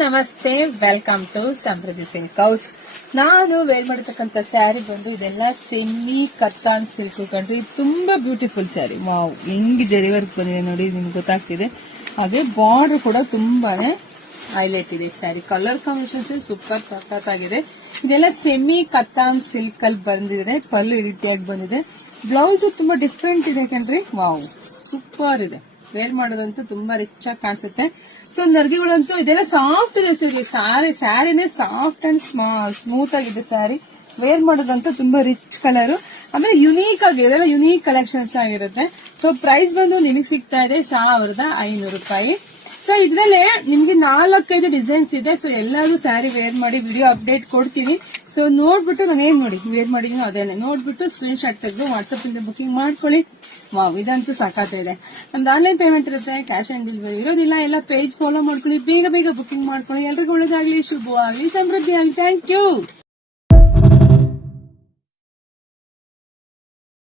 ನಮಸ್ತೆ, welcome to Samruddhi silk house. ನಾನು wear ಮಾಡಿರ್ತಕ್ಕಂಥ ಸ್ಯಾರಿ ಬಂದು ಇದೆಲ್ಲ ಸೆಮಿ ಕತ್ತಾನ್ ಸಿಲ್ಕ್ ಕಂಡ್ರಿ. ತುಂಬಾ ಬ್ಯೂಟಿಫುಲ್ ಸ್ಯಾರಿ. ವಾವ್, ಹೆಂಗ್ ಜರಿ ವರ್ಕ್ ಬಂದಿದೆ ನೋಡಿ, ನಿಮ್ಗೆ ಗೊತ್ತಾಗ್ತಿದೆ. ಹಾಗೆ ಬಾರ್ಡರ್ ಕೂಡ ತುಂಬಾನೇ ಹೈಲೈಟ್ ಇದೆ. ಸ್ಯಾರಿ ಕಲರ್ ಕಾಂಬಿನೇಷನ್ಸ್ ಸೂಪರ್ ಸಖತ್ ಆಗಿದೆ. ಇದೆಲ್ಲ ಸೆಮಿ ಕತ್ತಾನ್ ಸಿಲ್ಕ್ ಅಲ್ಲಿ ಬಂದಿದೆ. ಪಲ್ಲು ಈ ರೀತಿಯಾಗಿ ಬಂದಿದೆ. ಬ್ಲೌಸ್ ತುಂಬಾ ಡಿಫ್ರೆಂಟ್ ಇದೆ ಕಣ್ರಿ. ವಾವ್, ಸೂಪರ್ ಇದೆ. ವೇರ್ ಮಾಡೋದಂತೂ ತುಂಬಾ ರಿಚ್ ಆಗಿ ಕಾಣಿಸುತ್ತೆ. ಸೊ ನರ್ಗಿಗಳಂತೂ ಇದೆಲ್ಲ ಸಾಫ್ಟ್ ಇದೆ. ಸ್ಯಾರಿನೇ ಸಾಫ್ಟ್ ಅಂಡ್ ಸ್ಮೂತ್ ಆಗಿದೆ ಸ್ಯಾರಿ. ವೇರ್ ಮಾಡೋದಂತೂ ತುಂಬಾ ರಿಚ್ ಕಲರ್. ಆಮೇಲೆ ಯುನೀಕ್ ಆಗಿ ಇದೆಲ್ಲ ಯುನೀಕ್ ಕಲೆಕ್ಷನ್ಸ್ ಆಗಿರುತ್ತೆ. ಸೊ ಪ್ರೈಸ್ ಬಂದು ನಿಮಗೆ ಸಿಗ್ತಾ ಇದೆ 1500 ರೂಪಾಯಿ. ಸೊ ಇದ್ರಲ್ಲೇ ನಿಮ್ಗೆ 4-5 ಡಿಸೈನ್ಸ್ ಇದೆ. ಸೊ ಎಲ್ಲರೂ ಸ್ಯಾರಿ ವೇರ್ ಮಾಡಿ ವಿಡಿಯೋ ಅಪ್ಡೇಟ್ ಕೊಡ್ತೀನಿ. ಸೊ ನೋಡ್ಬಿಟ್ಟು ನಾನು ಏನ್ ನೋಡಿ ವೇರ್ ಮಾಡಿದೀನಿ ಅದೇನೆ ನೋಡ್ಬಿಟ್ಟು ಸ್ಕ್ರೀನ್ ಶಾಟ್ ತೆಗೆದು ವಾಟ್ಸ್ಆಪ್ ಇಂದ ಬುಕಿಂಗ್ ಮಾಡ್ಕೊಳ್ಳಿ. ವಾವ್, ಇದಂತೂ ಸಾಕಾತ ಇದೆ. ನಮ್ದು ಆನ್ಲೈನ್ ಪೇಮೆಂಟ್ ಇರುತ್ತೆ, ಕ್ಯಾಶ್ ಆನ್ ಡೆಲಿವರಿ ಇರೋದಿಲ್ಲ. ಎಲ್ಲ ಪೇಜ್ ಫಾಲೋ ಮಾಡ್ಕೊಳ್ಳಿ, ಬೇಗ ಬುಕಿಂಗ್ ಮಾಡ್ಕೊಳ್ಳಿ. ಎಲ್ರಿಗೂ ಒಳ್ಳೇದಾಗ್ಲಿ, ಶುಭವಾಗ್ಲಿ, ಸಮೃದ್ಧಿ ಆಗ್ಲಿ. Thank you.